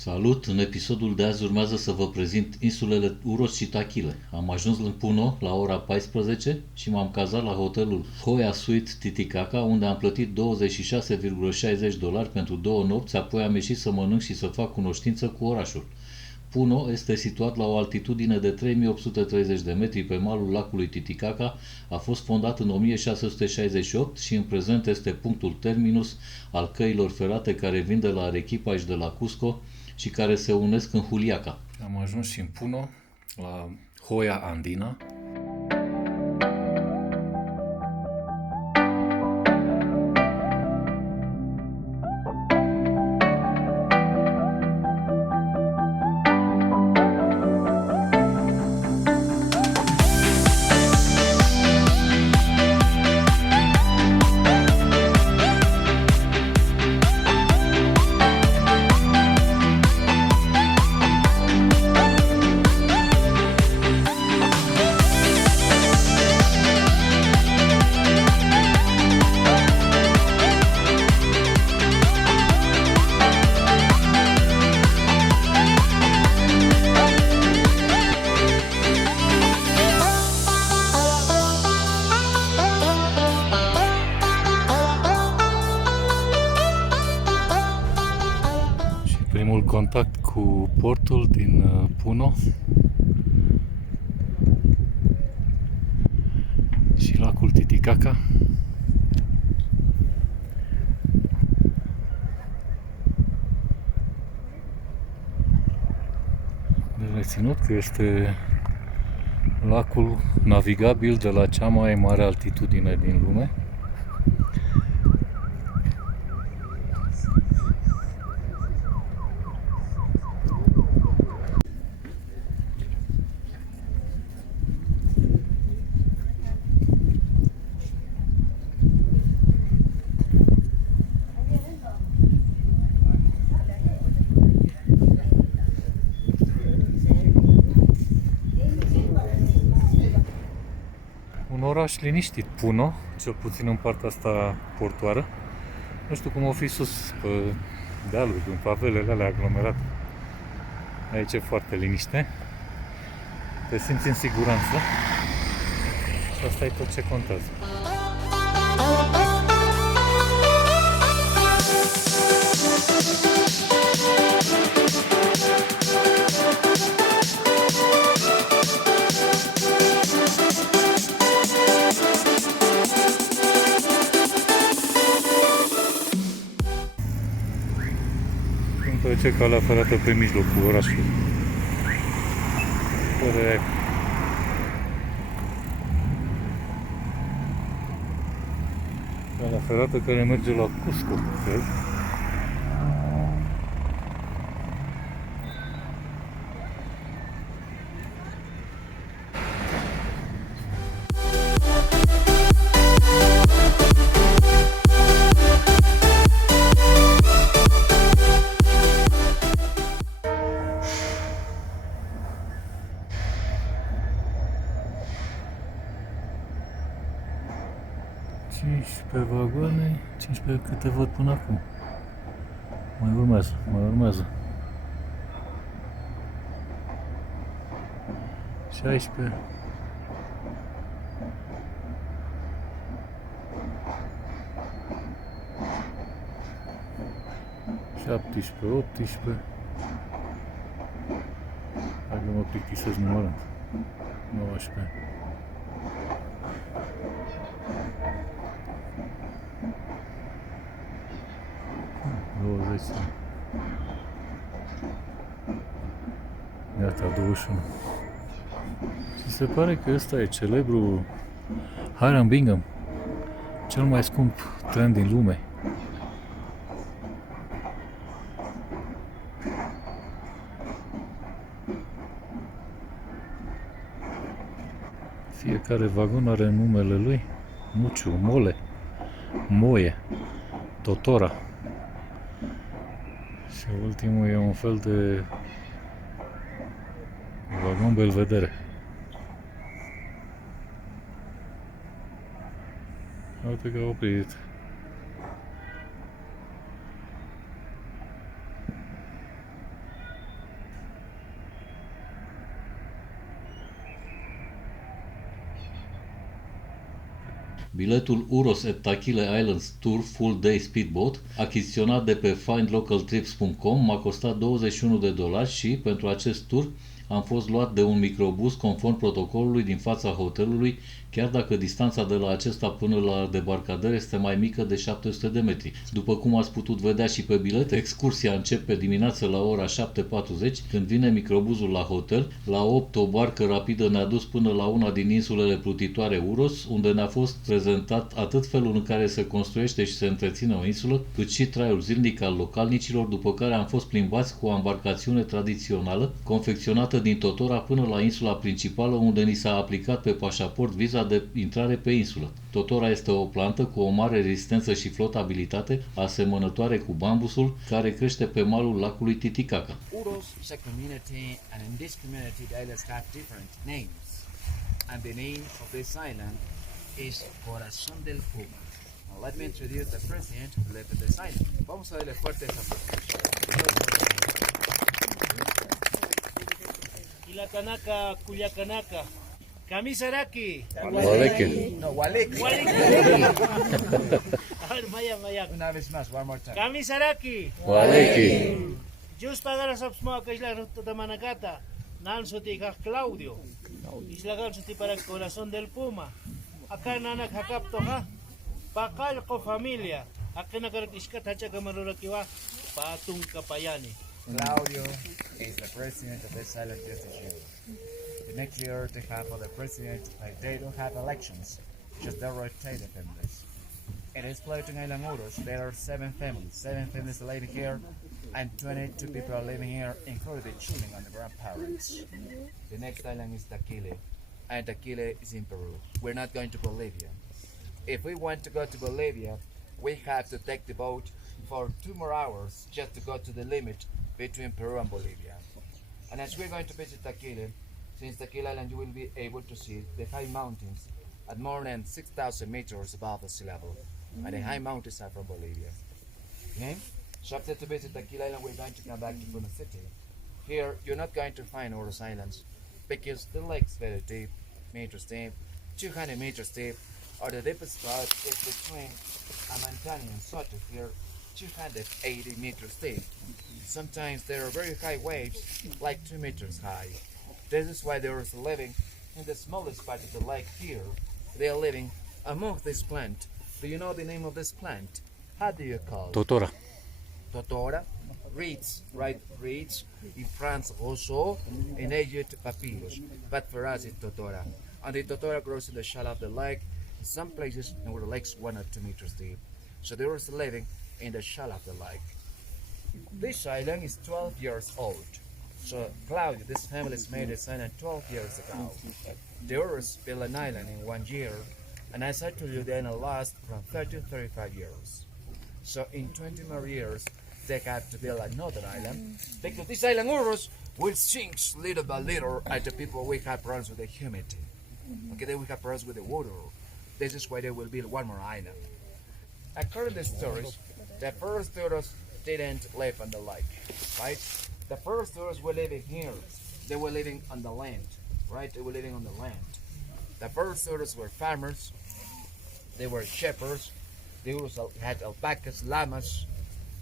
Salut! În episodul de azi urmează să vă prezint insulele Uros și Taquile. Am ajuns în Puno la ora 14 și m-am cazat la hotelul Titicaca, unde am plătit $26,60 pentru 2 nopți, apoi am ieșit să mănânc și să fac cunoștință cu orașul. Puno este situat la o altitudine de 3830 de metri pe malul lacului Titicaca, a fost fondat în 1668 și în prezent este punctul terminus al căilor ferate care vin de la Arequipa și de la Cusco și care se unesc în Juliaca. Am ajuns și în Puno, la Hoia Andina. Primul contact cu portul din Puno și Lacul Titicaca. De reținut că este lacul navigabil de la cea mai mare altitudine din lume. Un oraș liniștit, Puno, cel puțin în partea asta portoară. Nu știu cum o fi sus pe dealuri, în favelele alea aglomerate. Aici e foarte liniște. Te simți în siguranță. Și asta e tot ce contează. Trece calea ferată pe mijlocul orașului. Calea ferată care merge la Cusco, cred. Pe vagoane, 15 câte văd până acum. Mai urmează. 16. 17, 18. Hai că mă plictisesc numărând. 19. 20. Iată, 21. Și se pare că ăsta e celebrul Hiram Bingham, cel mai scump tren din lume. Fiecare vagon are numele lui. Muciu, Mole, Moie, Totora. Și ultimul e un fel de vagon belvedere. Uite că a oprit. Biletul Uros Taquile Islands Tour Full Day Speedboat, achiziționat de pe findlocaltrips.com, m-a costat $21 și, pentru acest tur, am fost luat de un microbus conform protocolului din fața hotelului, chiar dacă distanța de la acesta până la debarcadere este mai mică de 700 de metri. După cum ați putut vedea și pe bilet, excursia începe dimineața la ora 7:40, când vine microbuzul la hotel. La 8 o barcă rapidă ne-a dus până la una din insulele Plutitoare Uros, unde ne-a fost prezentat atât felul în care se construiește și se întreține o insulă, cât și traiul zilnic al localnicilor, după care am fost plimbați cu o embarcațiune tradițională, confecționată din Totora până la insula principală, unde ni s-a aplicat pe pașaport viza de intrare pe insulă. Totora este o plantă cu o mare rezistență și flotabilitate, asemănătoare cu bambusul, care crește pe malul lacului Titicaca. Uros is a community, and in this community the islands have different names. And the name of this island is Corazón del Puno. Now let me introduce the president who lived at this island. Vamos a darle fuertes aplausos. Ilakanaka, Culiacanaka. Kamisaraki. Waleki. No, Walek. A ver, Maya. Una vez más, one more time. Kamisaraki. Waleki. Justa gara sapsma ka isla ruta de Manacata. Nan suti ka Claudio. Isla gan suti para Corazón del Puma. Acá nanak hakapto ha. Pakal ko familia. Akin nagarakiska tacha kamarurakiwa. Patung kapayani. Claudio is the president of this island just as you. The next year they have other president, like they don't have elections, just they rotate the families. It is floating island Uros. There are 7 families living here, and 22 people are living here, including the children and the grandparents. The next island is Taquile, and Taquile is in Peru. We're not going to Bolivia. If we want to go to Bolivia, we have to take the boat for 2 more hours just to go to the limit between Peru and Bolivia. And as we're going to visit Taquile, since Taquile Island you will be able to see the high mountains at more than 6,000 meters above the sea level. And the high mountains are from Bolivia. Okay? So after to visit Taquile Island, we're going to come back to Puno City. Here, you're not going to find Uros Islands because the lake's very deep, meters deep, 200 meters deep, or the deepest spot is between Amantani and Soto here, 280 meters deep. Sometimes there are very high waves, like 2 meters high. This is why they are living in the smallest part of the lake here. They are living among this plant. Do you know the name of this plant? How do you call it? Totora. Totora? Reeds, right? Reeds. In France, roseau. In Egypt, papyrus. But for us, it's Totora. And the Totora grows in the shallow of the lake. In some places, where the lake's 1 or 2 meters deep. So they were living in the shallow of the lake. This island is 12 years old. So Claudio, this family's made this island 12 years ago. The Uros built an island in 1 year, and as I told you, the island lasts from 30 to 35 years. So in 20 more years, they have to build another island, because this island Uros will sink little by little as the people will have problems with the humidity. Okay, they will have problems with the water. This is why they will build 1 more island. According to the stories, the first Uros didn't live on the lake, right? The first Uros were living here. They were living on the land, right? They were living on the land. The first Uros were farmers. They were shepherds. The Uros had alpacas, llamas.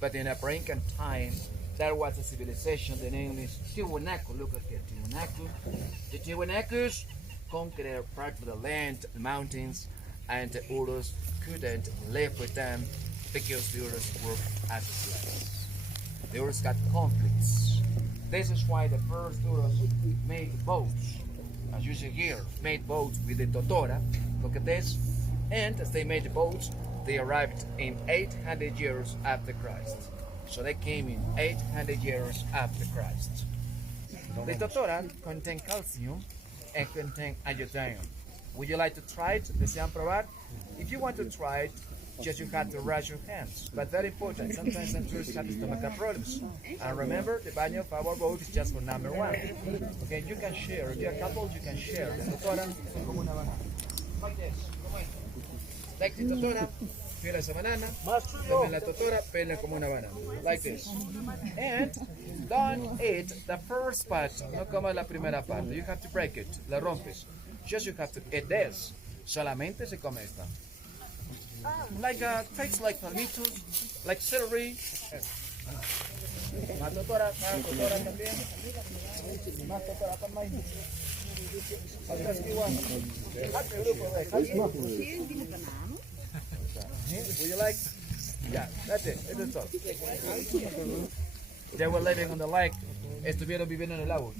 But in a brink and time, there was a civilization. The name is Tiwanaku. Look at here, Tiwanaku. The Tiwanacus conquered part of the land, the mountains, and the Uros couldn't live with them because the Uros worked as slaves. The Uros got conflicts. This is why the first Uros made boats, as you see here, made boats with the Totora. Look at this. And as they made the boats, they arrived in 800 years after Christ. So they came in 800 years after Christ. The Totora contain calcium and contain iodine. Would you like to try it? ¿Desean probar? If you want to try it, just you have to wash your hands. But very important, sometimes some tourists have stomach problems. And remember, the baño of our boat is just for number 1. Okay, you can share. If you're a couple, you can share. The Totora como una banana. Like this. Take the Totora, peel esa banana. Tomen la Totora, peel como una banana. Like this. And don't eat the first part. No comas la primera parte. You have to break it. La rompes. Just you have to eat this. Solamente se come esta. like traits like palmitos, like celery. Más totora también. Más totora también. Otras que igual. Otro grupo de would you like? Yeah, that's it. It's all. They were living on the lake. Estuvieron viviendo en el lago.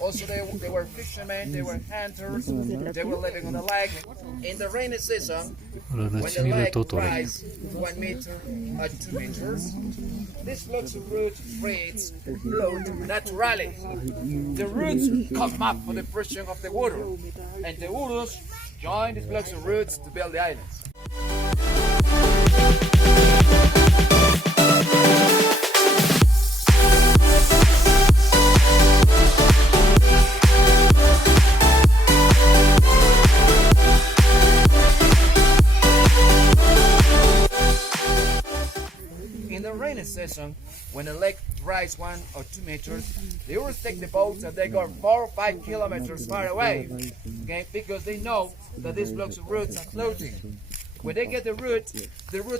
Also, they were fishermen, they were hunters, they were living on the lake. In the rainy season, when the lake rises 1 meter or 2 meters, these blocks of roots float naturally. The roots come up for the pressure of the water, and the Uros join these blocks of roots to build the islands. In the rainy season, when the lake rises 1 or 2 meters, the Uros take the boats and they go 4 or 5 kilometers far away, okay? Because they know that these blocks of roots are floating. When they get the root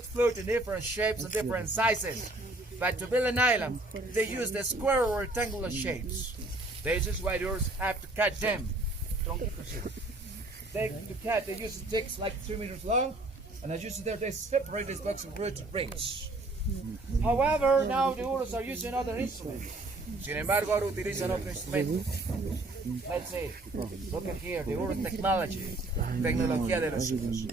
float in different shapes and different sizes. But to build an island, they use the square or rectangular shapes. This is why the Uros have to cut them. They use sticks like 2 meters long, and as you see there, they separate these blocks of root rings. However, now the Uros are using other instruments. Sin embargo, ahora utilizan otro instrumento. Let's see. Look at here, the Uros technology. Tecnología de los Uros.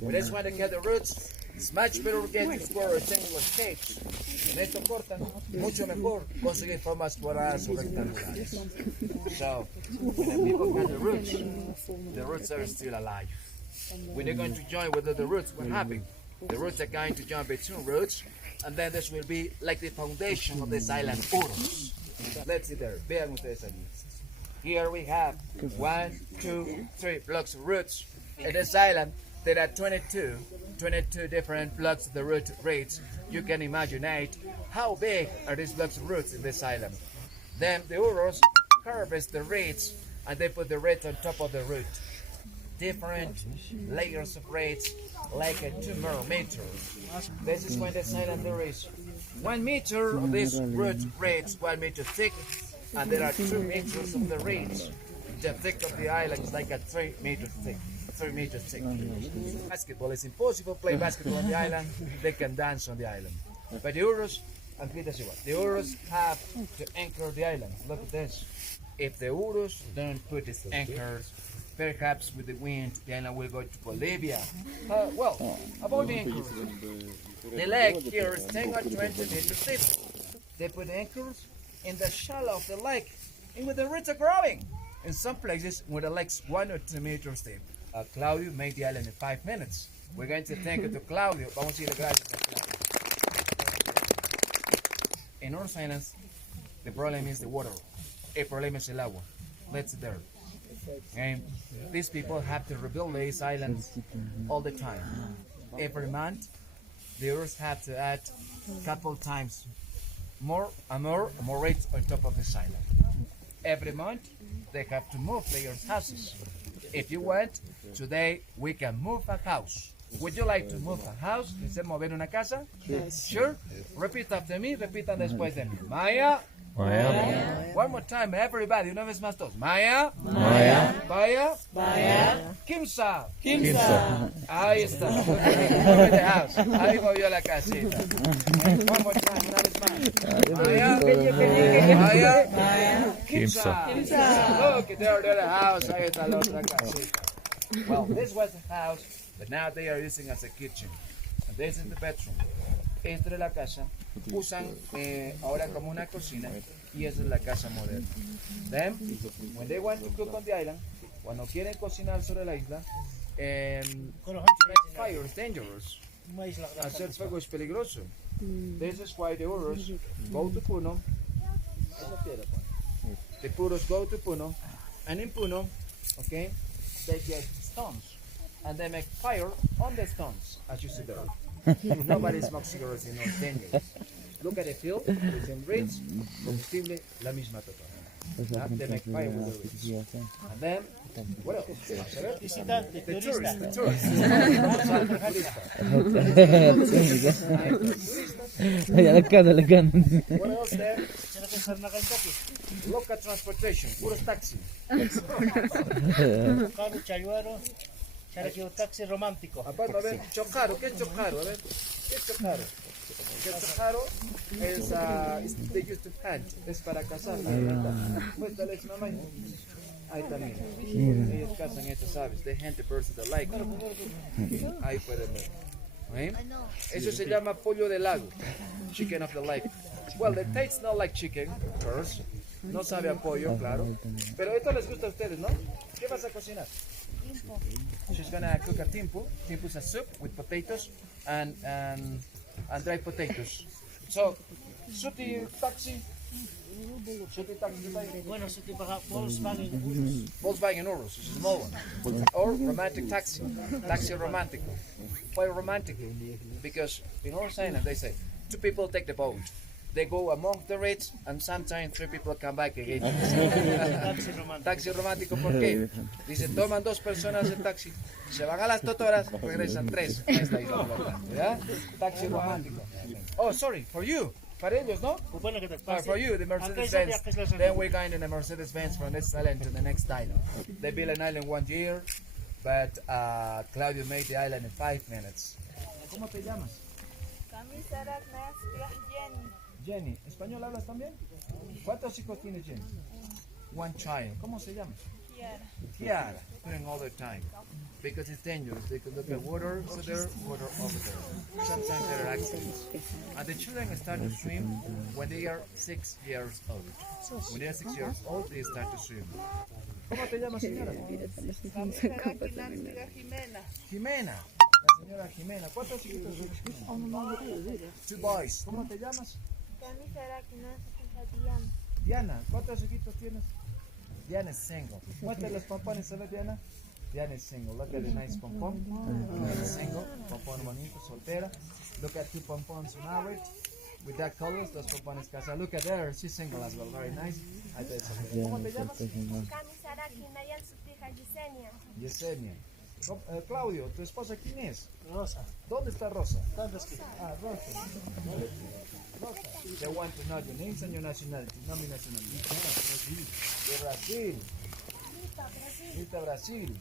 When they want to get the roots, it's much better to get the square rectangular shapes. En esto cortan, mucho mejor conseguir formas cuadradas o rectangulares. So, when the people cut the roots are still alive. When they're going to join with the roots, what happens? The roots are going to join between roots, and then this will be like the foundation of this island, Uros. Let's see there. Vean ustedes allí. Here we have 1, 2, 3 blocks of roots. In this island, there are 22 different blocks of the root roots. You can imagine how big are these blocks of roots in this island. Then the Uros harvest the reeds, and they put the reeds on top of the root. Different layers of reeds, like 2 meters. This is when this island there is 1 meter of these root reeds, 1 meter thick, and there are 2 meters of the reeds. The thick of the island is like 3 meters thick. 3 meters thick. Basketball is impossible to play basketball on the island. They can dance on the island. But the Uros, the Uros have to anchor the island. Look at this. If the Uros don't put these anchors, perhaps with the wind, the island will go to Bolivia. Well, about the anchors, the lake here is 10 or 20 meters deep. They put anchors in the shallow of the lake, and with the roots are growing. In some places, where the lake's 1 or 2 meters deep. Claudio made the island in 5 minutes. We're going to thank it to Claudio. Vamos a ir gracias a Claudio. In Uros Islands, the problem is the water. El problema es el agua. That's there. And these people have to rebuild these islands all the time. Every month, the Uros have to add a couple times more rates on top of this island. Every month, they have to move their houses. If you want, today we can move a house. Would you like to move a house? ¿Desea mover una casa? Yes. Sure? Repeat after me. Repitan después de mí. Maya. Maya. One more time, everybody. Una vez más todos. Maya. Maya. Baya. Baya. Kimsa. Kimsa. Ahí está. Move the house. Ahí movió la casita. One more time, una vez más. Maya. Maya. Maya. Kimsa. Kimsa. Look, there's the house. Ahí está la otra casita. Well, this was the house, but now they are using as a kitchen. And this is the bedroom. Esta es la casa. Usan ahora como una cocina, y esa es la casa moderna. Then, when they want to cook on the island, cuando quieren cocinar sobre la isla, to make fire is dangerous. Hacer fuego es peligroso. This is why the Uros go to Puno. The Uros go to Puno, and in Puno, okay, they get stones, and they make fire on the stones, as you see there. Nobody smokes cigarettes in North Dangerous. Look at the field, it's enriched, combustible, la misma total. They make fire with the roots. And then, what else? Visitante, The turista. tourists. What else there? Sana ka sarna ka taki. Local transportation, Uros taxi. Caro, chayuaro. Sana que un taxi romántico. Aparte, a ver, chocaro, ¿qué es chocaro? A ver, ¿qué es chocaro? Que el chocaro es, they used to hunt, es para cazar. Muéstrales, mamá. Ahí también. Ellos cazan estas aves. They hunt the birds of the lake. Ahí pueden ver. ¿Eh? Eso se llama pollo de lago. Chicken of the lake. Well, the taste not like chicken, of course. No sabe a pollo, claro. Pero esto les gusta a ustedes, ¿no? ¿Qué vas a cocinar? She's gonna cook a timpu. Timpu is a soup with potatoes and dry potatoes. So, suti taxi. Suti taxi. Bueno, se te paga Volkswagen Uros. Volkswagen Uros, is a small one. Or romantic taxi. Taxi romantic. Why romantic? Because in Uros Island they say, two people take the boat. They go among the rich and sometimes three people come back again. Taxi romántico. Taxi romántico, ¿por qué? Dice, toman dos personas el taxi, se van a las totoras, regresan tres a esta isla flotante, ¿ya? Taxi romántico. Oh, sorry, for you. Para ellos, ¿no? Bueno, que te For you, the Mercedes-Benz. Then we're going in the Mercedes-Benz from this island to the next island. They built an island 1 year, but Claudio made the island in 5 minutes. ¿Cómo te llamas? Jenny. ¿Español hablas también? ¿Cuántos hijos tiene Jenny? One child. ¿Cómo se llama? Tiara. Spending all their time. Because it's dangerous. They could look at water over there, water over there. Sometimes there are accidents. And the children start to swim when they are 6 years old. When they are 6 years old, they start to swim. ¿Cómo te llamas, señora? Jimena. La señora Jimena. ¿Cuántos hijos tienes? 2 boys. ¿Cómo te llamas? Diana. ¿Cuántos hijitos tienes? Diana is single. Muestra los pompones, ¿sabes, Diana? Diana is single. Look at the nice pompon. Diana is single. Pompon bonito, soltera. Look at 2 pompons married. With that colors, los pompones casados. Look at her. She's single as well. Very nice. Ahí te dice. ¿Cómo te llamas? Yesenia. Claudio, ¿tu esposa quién es? Rosa. ¿Dónde está Rosa? ¿Dónde es que? Ah, Rosa. Rosa. They want to know your names and your nationality. No mi nationality. De Brasil. Viste Brasil.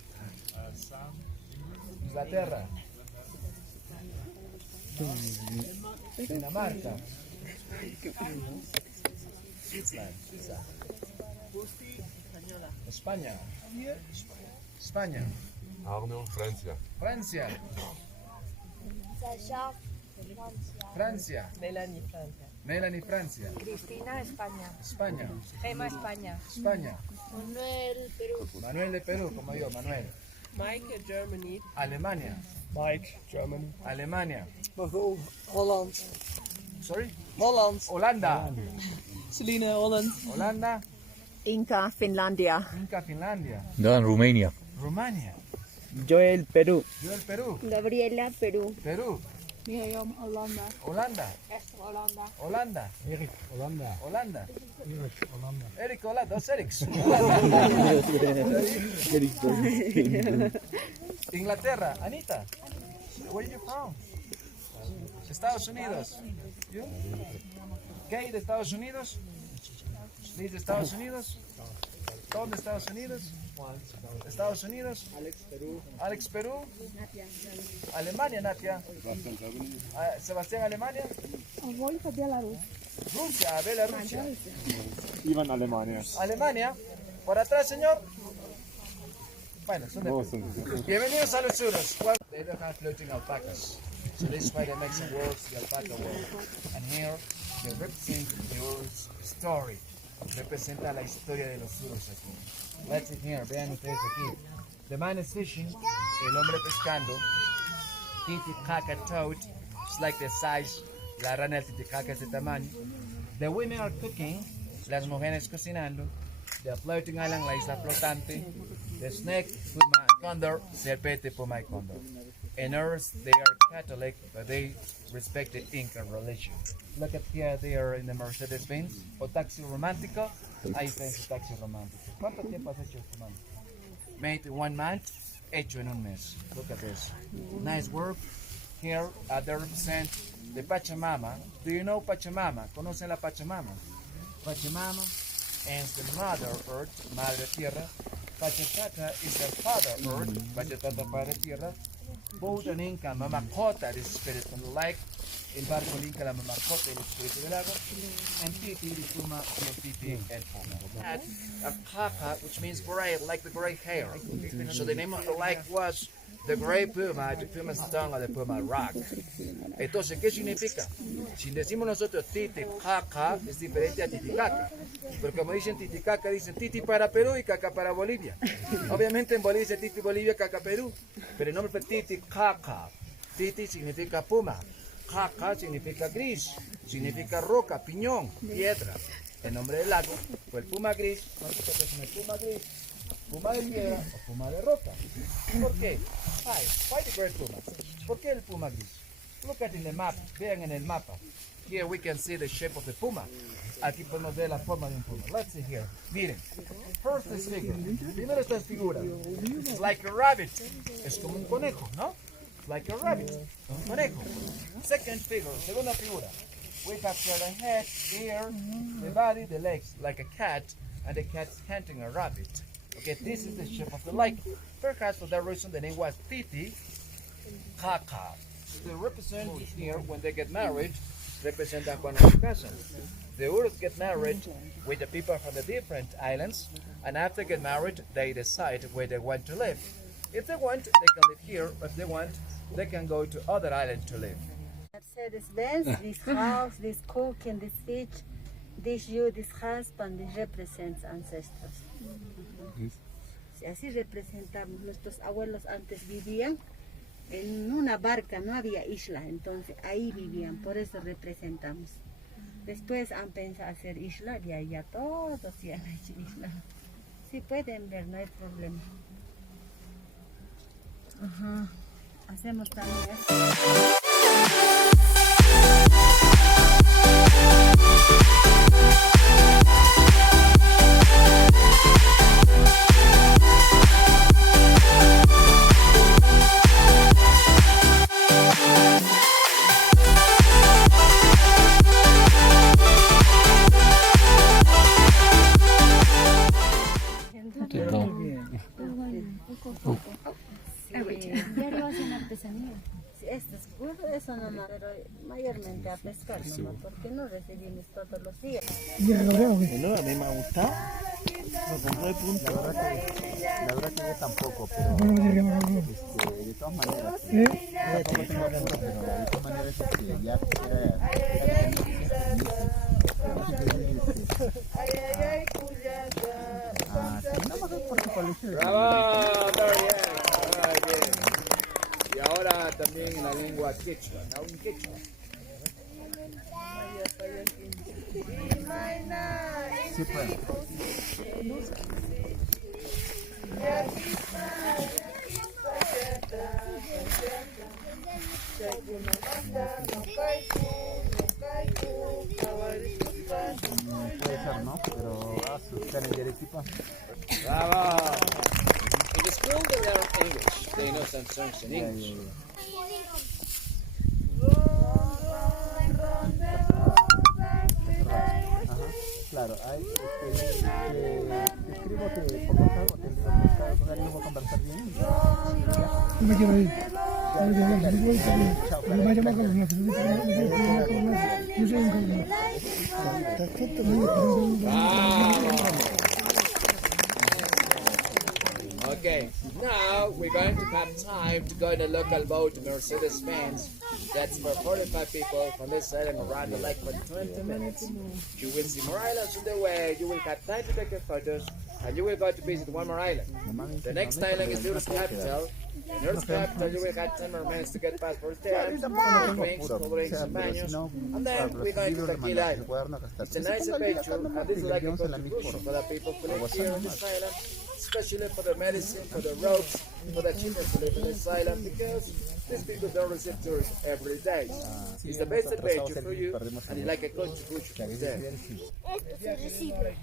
Inglaterra. Dinamarca. Switzerland. España. España. Arno, Francia. Francia. Francia. Melanie, Francia. Melanie, Francia. Cristina, España. España. Gemma, España. España. Manuel, Perú. Manuel de Perú, como yo, Manuel. Mike, Germany. Alemania. Mike, Germany. Alemania. Holland. Sorry? Holland. Holanda. Celine, Holland. Holanda. Inca, Finlandia. Inca, Finlandia. Da, în România. Rumania. Joel, Perú. Yo el Perú. Gabriela, Perú. Perú. Miriam, Hollanda. Holanda. Esther, Hollanda. Holanda. Erik, Hollanda. Holanda. Erik, Hollanda. Eric Holanda. Dos Erics. Inglaterra. Anita. Where are you from? Estados Unidos. You? Kay de Estados Unidos. Liz de Estados Unidos. Tom de Estados Unidos. Estados Unidos. Alex, Perú. Alemania, Natia. Sebastián, Alemania. Rusia, Belarusia. Ivan, Alemania. Alemania. Por atrás, señor. Bueno, son de Bienvenidos a los Uros. They don't have floating alpacas. So this is why they make some words, the alpaca world. And here they represent the Uros story. Representa la historia de los Uros aquí. Let's see here, vean ustedes aquí. The man is fishing, el hombre pescando. Titicaca toad, it's like the size, la rana del Titicaca es de tamaño. The women are cooking, las mujeres cocinando. The floating island, la isla flotante. The snake, puma, condor, serpente, puma y cóndor. In Uros, they are Catholic, but they respect the Inca religion. Look at here, they are in the Mercedes-Benz, o taxi romántico. Ahí está en su taxi romántico. ¿Cuánto tiempo has hecho tu mano? Made in 1 month, hecho en un mes. Look at this. Nice work. Here, they represent the Pachamama. Do you know Pachamama? ¿Conocen la Pachamama? Pachamama is the Mother Earth, Madre Tierra. Pachacata is the Father Earth, Pachacata Padre Tierra. Both an Inca, Mamacota, the spirit of the lake. El barco Inca, la Mamacota, el espíritu del agua. And Titi, the Puma, el Titi, el Puma. Had a Kaka, which means gray, like the gray hair. So the name of the lake was the gray Puma, the Puma's tongue, or the Puma rock. Entonces, ¿qué significa? Si decimos nosotros Titicaca, es diferente a Titicaca. Pero como dicen Titicaca, dicen Titi para Perú y Caca para Bolivia. Obviamente en Bolivia dice Titi Bolivia, Caca Perú. Pero el nombre fue Titicaca. Titi significa puma. Caca significa gris. Significa roca, piñón, piedra. El nombre del lago fue el puma gris. ¿Cuántos son el puma gris? Puma de piedra o puma de roca. ¿Por qué? Why the great puma? ¿Por qué el puma gris? Look at in the map. Vean en el mapa. Here we can see the shape of the puma. Aquí podemos ver la forma de un puma. Let's see here. Miren. First this figure. Primero esta figura. It's like a rabbit. Es como un conejo, ¿no? Like a rabbit. Un conejo. Second figure. Segunda figura. We have here the head, ear, the body, the legs, like a cat, and the cat's hunting a rabbit. Okay, this is the shape of the lake. Perhaps for that reason the name was Titi Caca. They represent here when they get married, represent cuando se casan. The Uros get married with the people from the different islands, and after get married, they decide where they want to live. If they want, they can live here. If they want, they can go to other island to live. Mercedes-Benz, this house, this cook and this fish, this you, this husband, this represents ancestors. Así representamos. Nuestros abuelos antes vivían en una barca, no había isla, entonces ahí vivían, por eso representamos. Después han pensado hacer isla, de allá todos ya han hecho isla. Sí pueden ver, no hay problema. Ajá. Hacemos también Ya lo hacen artesanía. Esto es puro, eso nomás, pero mayormente a pescar nomás, porque no recibimos todos los días. No, a mí me ha gustado. Me compré el punto. La verdad que yo tampoco, pero de todas maneras, tampoco tengo punto, pero de todas maneras ya ¡Bravo! Muy bien. Y ahora también en la lengua quechua, ¿no? Un quechua. sí, pues. Puede ser, ¿no? Pero asustar en Arequipa. ¡Bravo! In the school they learn English. They know some songs in English. Claro, hay, te escribo que por WhatsApp o te vamos a conversar bien. No me quiero ir. No me llama con Okay, now we're going to have time to go in a local boat, Mercedes-Benz. That's for 45 people from this side and around the lake for 20 minutes. You will see more islands on the way. You will have time to take your photos, and you will go to visit one more island. The next island is Uros capital. In Uros capital, you will have 10 more minutes to get past for stamps, drinks, drinks, and baños, and then we're going to Taquile Island. It's a nice adventure, and this is like a contribution for the people who live here on this island, especially for the medicine, for the ropes, for the children who live in this island, because These people don't receive tourists every day. It's the best adventure for you, and it's like a contribution for them. Esto se recibe.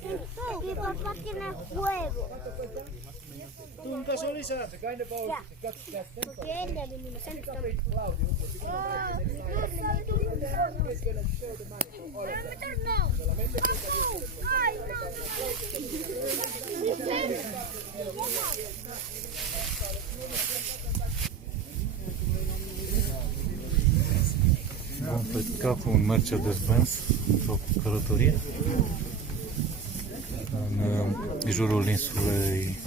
No. Mi papá tiene juego. ¿Tú nunca solizas? Ya. Porque él le venimos a Am plecat cu un Mercedes-Benz într-o călătorie în jurul insulei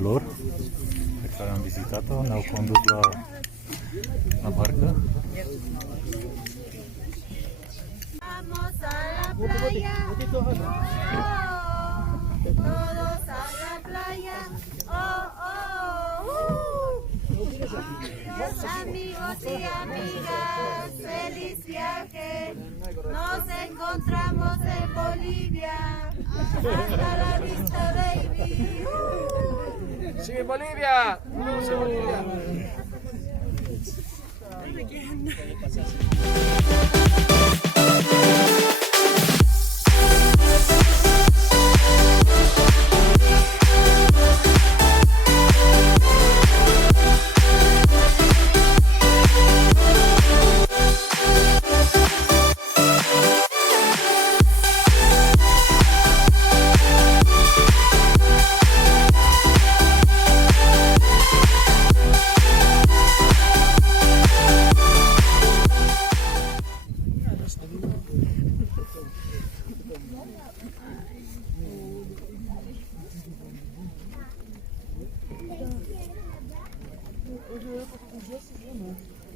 lor pe care am vizitat-o. Ne-au condus la barcă. Vamos a la playa, todos a la playa, Adiós, amigos y amigas, feliz viaje, nos encontramos en Bolivia, hasta la vista baby. Sí, Bolivia! Sí, Bolivia!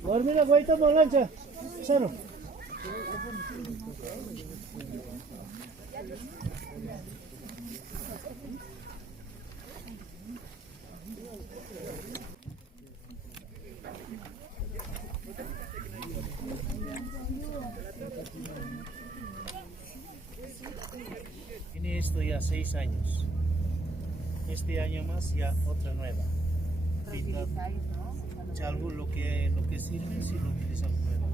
Dormi la guaita con lancha. Sano. Tiene esto ya 6 años. Este año más ya otra nueva. Salvo lo que sirve si lo utilizamos nuevo.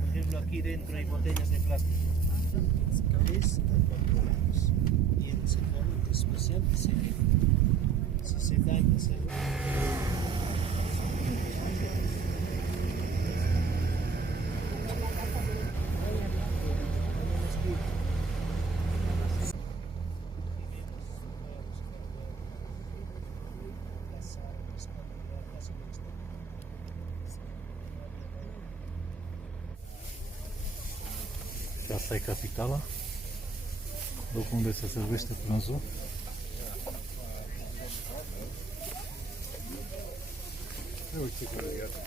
Por ejemplo, aquí dentro hay botellas de plástico. Es y el secador especial que si se daña, se Asta e capitala, locul unde se servește prânzul. Uite cum e gata.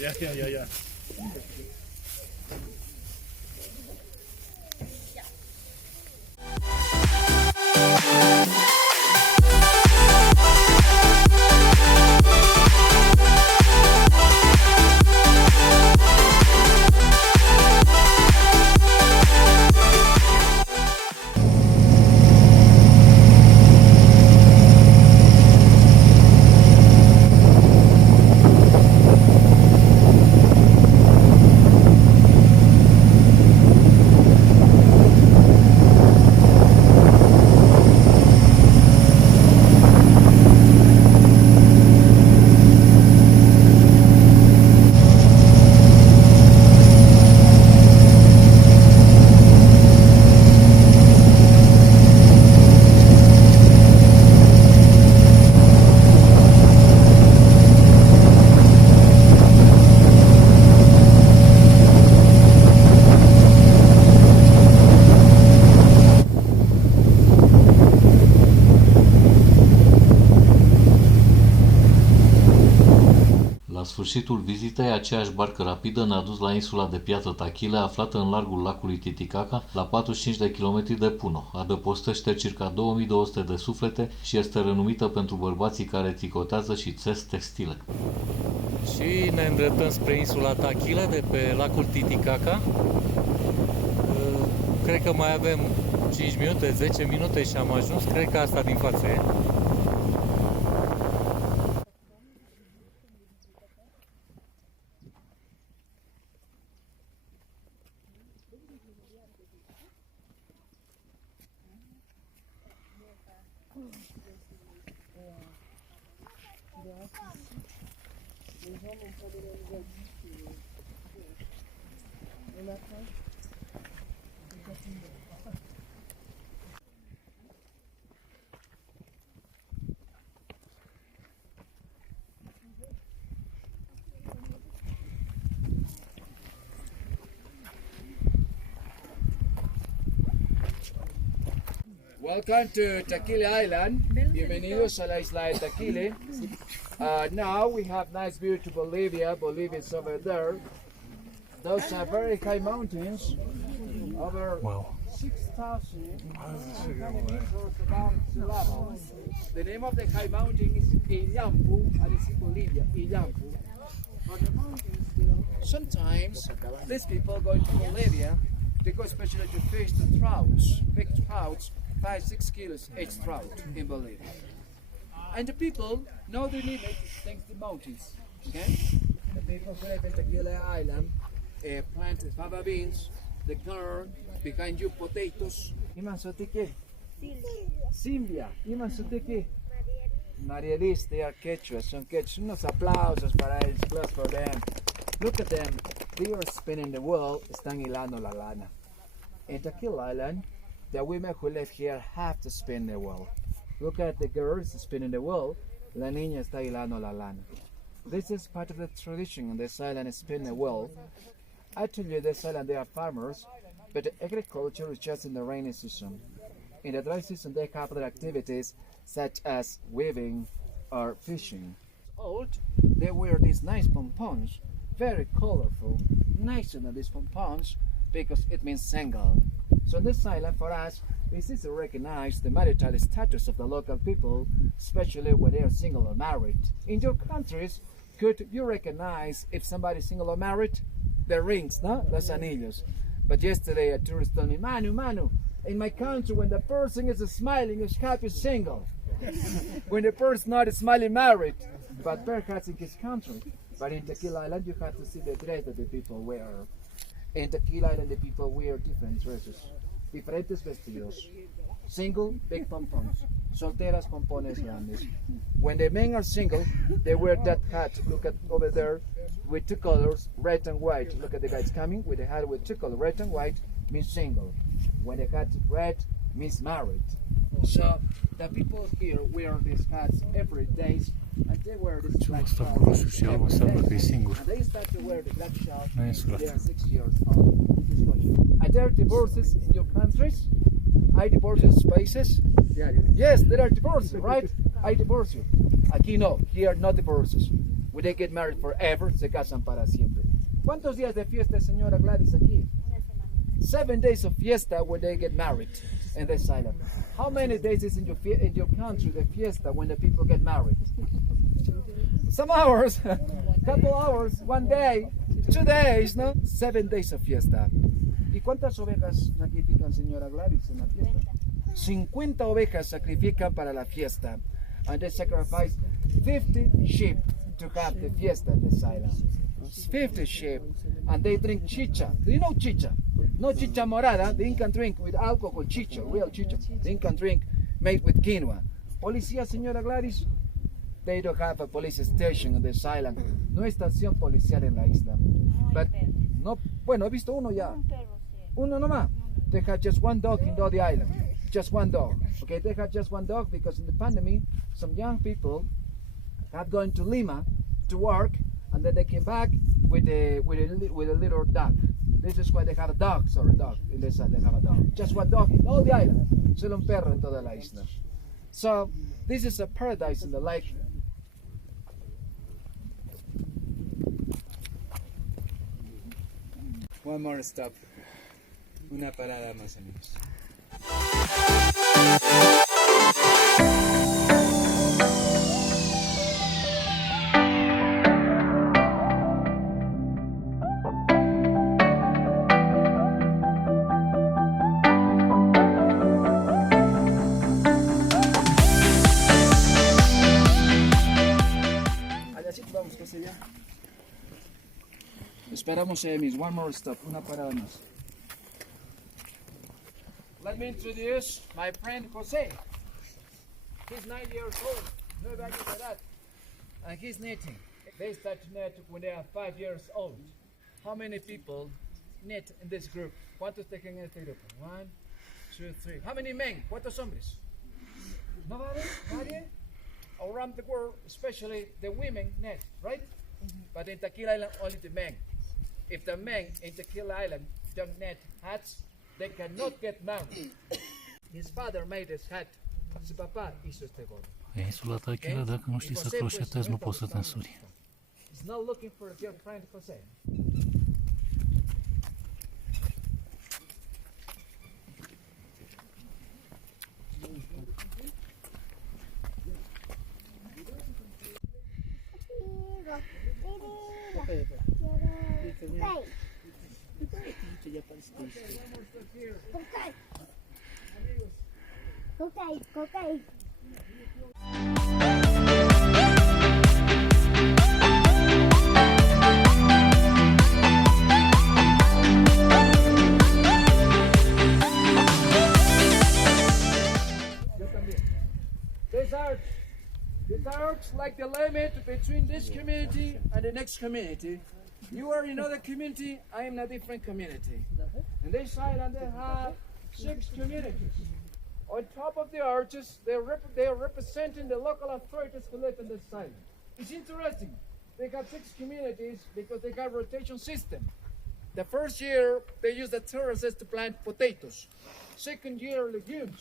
Ya. sfârșitul vizitei, aceeași barcă rapidă ne-a dus la insula de piatră Taquile, aflată în largul lacului Titicaca, la 45 de kilometri de Puno. Adăpostește circa 2200 de suflete și este renumită pentru bărbații care tricotează și țes textile. Și ne îndreptăm spre insula Taquile de pe lacul Titicaca. Cred că mai avem 5 minute, 10 minute și am ajuns. Cred că asta din față e. Welcome to Taquile Island. Bienvenidos a la isla de Taquile. Now we have nice view to Bolivia. Bolivia is over there. Those are very high mountains. Over 6,000 meters above sea level. The name of the high mountain is Illampu, and it's in Bolivia, Illampu. But the mountains still, sometimes these people go to Bolivia to go especially to fish the trouts, big trouts, 5-6 kilos each trout in Bolivia. And the people know the limit thanks to mountains. Okay? The people who live in Taquile Island plant fava beans, the corn, behind you potatoes. Iman Sotike? Silvia. Iman Sotike? Marielis, they are Quechua, son Quechua. Unos aplausos para ellos, applause for them. Look at them. They are spinning the world, están hilando la lana. In Taquile Island, the women who live here have to spin the wool. Look at the girls spinning the wool. La niña está hilando la lana. This is part of the tradition in this island, spin the wool. Actually, this island they are farmers, but the agriculture is just in the rainy season. In the dry season, they have other activities such as weaving or fishing. Old, they wear these nice pompons, very colorful, nicer than these pompons because it means single. So in this island, for us, it's easy to recognize the marital status of the local people, especially when they are single or married. In your countries, could you recognize if somebody's single or married? The rings, no? Los anillos. But yesterday a tourist told me, Manu, in my country when the person is smiling, is happy single. When the person not smiling, married. But perhaps in his country. But in Taquile Island, you have to see the dress that the people wear. In Taquile Island, the people wear different dresses, diferentes vestidos. Single, big pompons. Solteras, pompones grandes. When the men are single, they wear that hat. Look at over there, with two colors, red and white. Look at the guys coming with the hat with two colors, red and white means single. When the hat is red, means married. So the people here wear these hats every day, and they wear this black shawl every day. And they start to wear the black shawl when they are 6 years old. This is question. Are there divorces in your countries? I divorce in spaces? Yes, there are divorces, right? I divorce you. Aquí no, here no divorces. When they get married forever, se casan para siempre. ¿Cuántos días de fiesta, señora Gladys, aquí? 7 days of fiesta when they get married in this island. How many days is in your country the fiesta when the people get married? Some hours, couple hours, 1 day, 2 days, no? 7 days of fiesta. ¿Y cuántas ovejas sacrifican, señora Gladys, en la fiesta? 50 ovejas sacrifican para la fiesta. And they sacrifice 50 sheep to have the fiesta in this island. 50 sheep. And they drink chicha. Do you know chicha? No chicha morada. The Incan drink with alcohol, chicha, real chicha. The Incan drink made with quinoa. Policía, señora Gladys? They don't have a police station in this island. No hay estación policial en la isla. But, no, bueno, he visto uno ya. Uno nomás. They have just one dog in the island. Just one dog. Okay, they have just one dog because in the pandemic, some young people have gone to Lima to work, and then they came back with a little dog. This is why they have a dog. Sorry, dog. In this side they have a dog. Just one dog in all the island. Solo un perro en toda la isla. So this is a paradise in the lake. One more stop. Una parada más, amigos. Allá sí vamos, que sería. Esperamos ahí mismo. One more stop. Una parada más. Let me introduce my friend Jose. He's 9 years old. 9 años de edad. And he's knitting. They start to knit when they are 5 years old. How many people knit in this group? ¿Cuántos tejen en este grupo? 1, 2, 3. How many men? ¿Cuántos hombres? Nobody? Nadie? Around the world, especially the women knit, right? But in Taquile Island, only the men. If the men in Taquile Island don't knit hats, they cannot get married. His father made his hat. Su papá hizo este gorro. Pe insula Taquile, dacă nu știi să crochetezi, nu poți să te însuri. He's not looking for a girlfriend, Jose. Cocai. These arcs like the limit between this community and the next community. You are in another community, I am in a different community. And this island they have 6 communities. On top of the arches, they are representing the local authorities who live in this island. It's interesting. They got 6 communities because they got rotation system. The first year, they use the terraces to plant potatoes. Second year, legumes.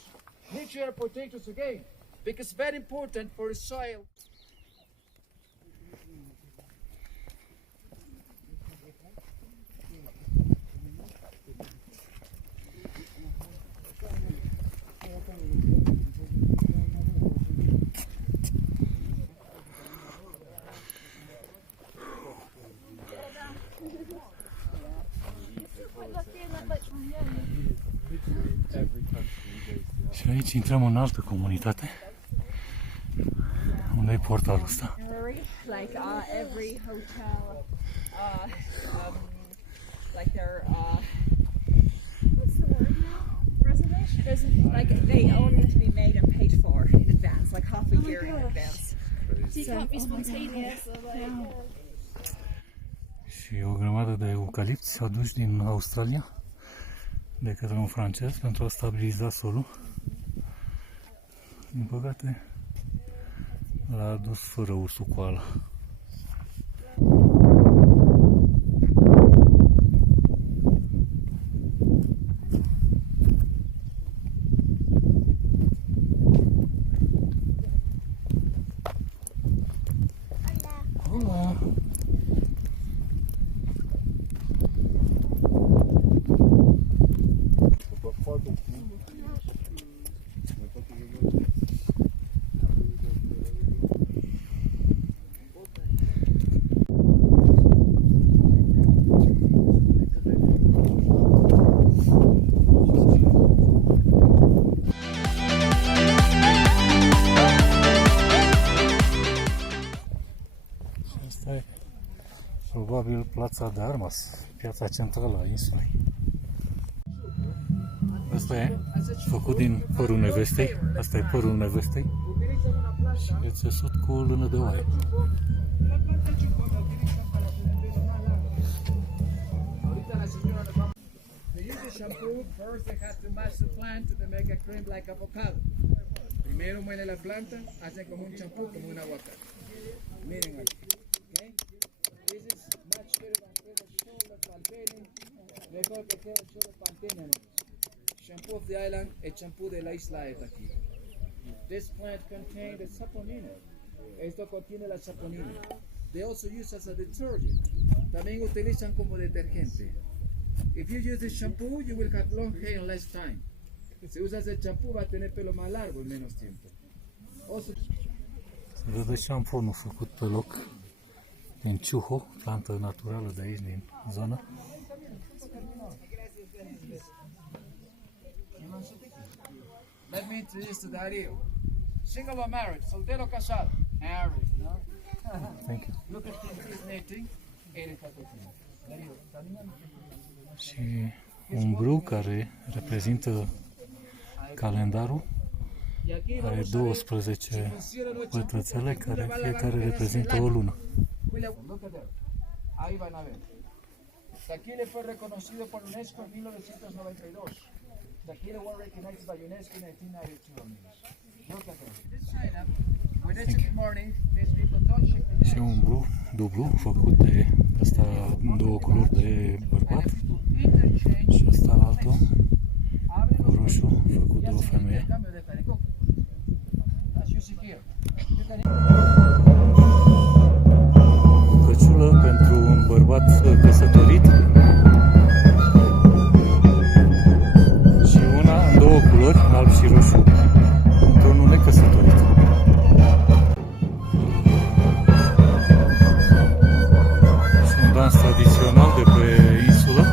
Next year, potatoes again. Because it's very important for the soil. Și aici intrăm în altă comunitate, unde e portalul ăsta. Like every hotel, like their what's the word now? Reservation isn't like they all need to be made and paid for in advance, like half a year in advance. So you can't be spontaneous. Și o grămadă de eucalipți aduși din Australia de către un francez pentru a stabiliza solul. Din păcate, l-a adus fără ursul coala. Hola! Probabil Plața de Armas, piața centrală a insulei. Asta e făcut din părul nevestei, asta e părul nevestei și e țesut cu o lână de oaie. They use the shampoo. First, they have to mash the plant to make a cream like avocado. Primero muelen la planta, hacen como un champú, como un aguacate. Miren aquí. Okay? This is much better than the shoulder pantene. Mejor que sea el shoulder pantene. Shampoo of the island, el champú de la isla de Taquile. This plant contains the saponina. Esto contiene la saponina. They also use as a detergent. También utilizan como detergente. If you use this shampoo, you will have long hair in less time. Si usas el shampoo, va a tener pelo más largo en menos tiempo. Also, Se vede șamponul făcut pe loc din ciuho, plantă naturală de aici, din zonă. let me introduce to Dario. Single or married? Soltero o casado? Married, no? Thank you. Look at this knitting. Și un brâu care reprezintă calendarul are 12 pătrățele care fiecare reprezintă o lună. Ahí van a ver. Taquile fue reconocido por UNESCO en 1992. Taquile was recognized by UNESCO in 1992. Look at them. This China, when it's in the morning, these people don't shake the Și un brâu dublu făcut de ăsta în două culori de bărbat și ăsta altul cu roșu făcut de o femeie. O căciulă pentru un bărbat căsătorit și una în două culori, alb și roșu, pentru unul necăsătorit. Și un dans tradițional de pe insulă.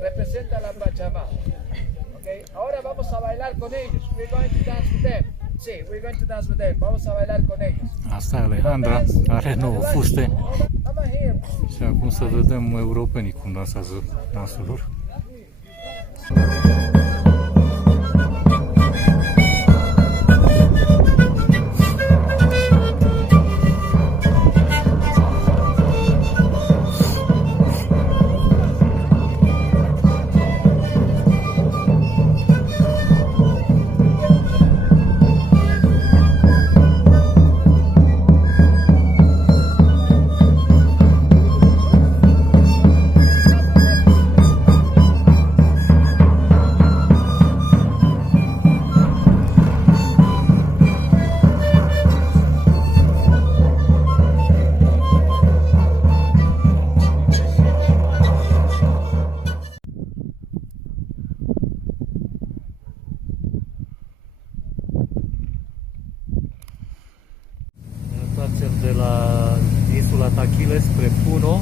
Representa la Pachamama. Okay? Ahora vamos a bailar con ellos. We're going to dance with them. Sí, we're going to dance with them. Vamos a bailar con ellos. Asta e Alejandra, are 9 fuste. I'm here. Și acum să vedem europenii cum dansează dansul lor. De la insula Taquile spre Puno.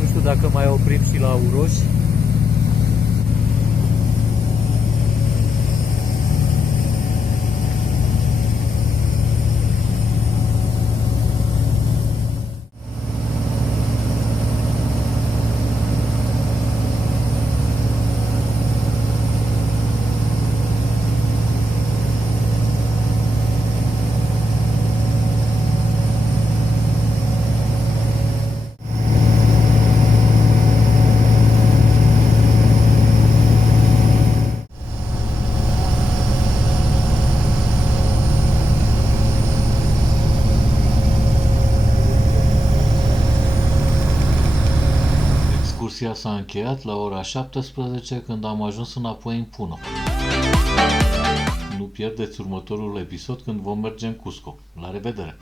Nu știu dacă mai oprim și la Uros. Excursia s-a încheiat la ora 17 când am ajuns înapoi în Puno. Nu pierdeți următorul episod când vom merge în Cusco. La revedere!